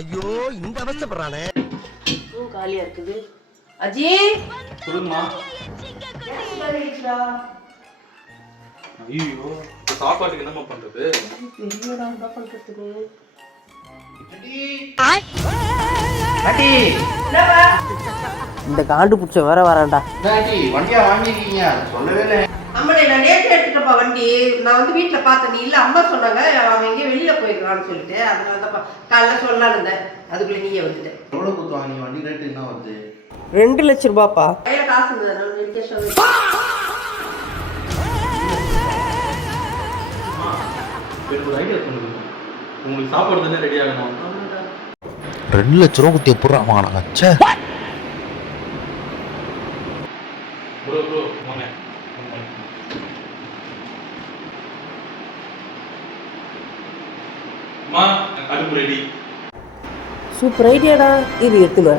ஐயோ இந்த அவஸ்தைப்படுறானே. காலியா இருக்குது. அஜி சொல்லுங்கம்மா. ஐயோ சாப்பாட்டுக்கு என்னம்மா பண்றது? பெரியடா என்ன பண்றதுக்கு? இந்த காண்டு புடிச்ச வேற வரான்டா. வண்டியா வாங்கிருக்கீங்க சொல்லவே இல்லை. அம்மாடே நான் நேற்று எடுத்துட்டப்பா வண்டி. நான் வந்து வீட்டில் பார்த்தேன், நீ இல்லை அம்மா சொன்னாங்க அவன் எங்கேயோ வெளியில போயிருக்கான்னு சொல்லிட்டு அதனால தான் காலைல சொல்லலான்னு இருந்தேன். அதுக்குள்ளே நீயே வந்துட்டேன். எவ்வளோ கொடுத்து வாங்கி வண்டி ரேட்டு என்ன வருது? 2 லட்சம் ரூபாப்பா. கையில காசு இருந்தது மெடிக்கேஷன். எனக்கு ஒரு ஐடியா சொல்லுங்க. உங்களுக்கு சாப்பாடு தானே ரெடி ஆகணும். 2 லட்ச ரூபா குத்தி எப்படி வாங்கினாங்க? ச்சே. ப்ரோ வாங்க. அம்மா அடுப்பு ரெடி. சூப்பர் ஐடியாடா. இது எத்துங்க.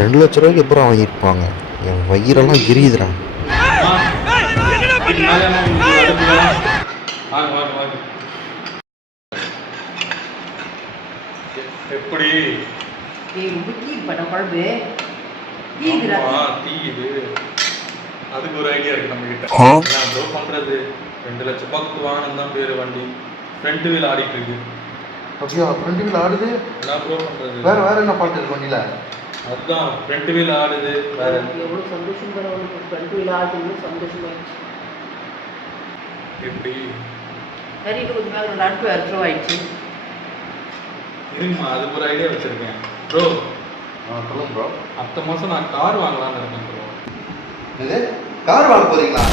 2 லட்ச ரூபாய்க்கு எப்படி வாங்கியிருப்பாங்க? என் வயிறெல்லாம் எரியுதுடா. எப்படி குழம்பு தீயுது. அதுக்கு ஒரு ஐடியா இருக்கு நம்ம கிட்ட. ப்ரோ பண்றது 2 லட்சம் ரூபாய் கொடுத்து வாங்கணும் தான் பேரு. வண்டி ஃப்ரண்ட் வீல் ஆடிட்டு இருக்கு. அப்படியா? ஃப்ரண்ட் வீல் ஆடுது? என்ன ப்ரோ பண்றது? வேற என்ன பாட்டு இருக்கு வண்டியில? அதுதான் ஃப்ரண்ட் வீல் ஆடுது. வேற எவ்வளவு சந்தோஷம் தர உனக்கு. ஃப்ரண்ட் வீல் ஆடுது சந்தோஷமாயிடுச்சு. எப்படி சரி கொஞ்சம் மேலே ஒரு அடுப்பு அர்த்தம் ஆயிடுச்சு. இருங்கம்மா அதுக்கு ஒரு ஐடியா வச்சிருக்கேன் ப்ரோ. சொல்லுங்க ப்ரோ. அடுத்த மாதம் நான் கார் வாங்கலாம்னு இருக்கேன் ப்ரோ. இது கார் வாங்க போறீங்களா?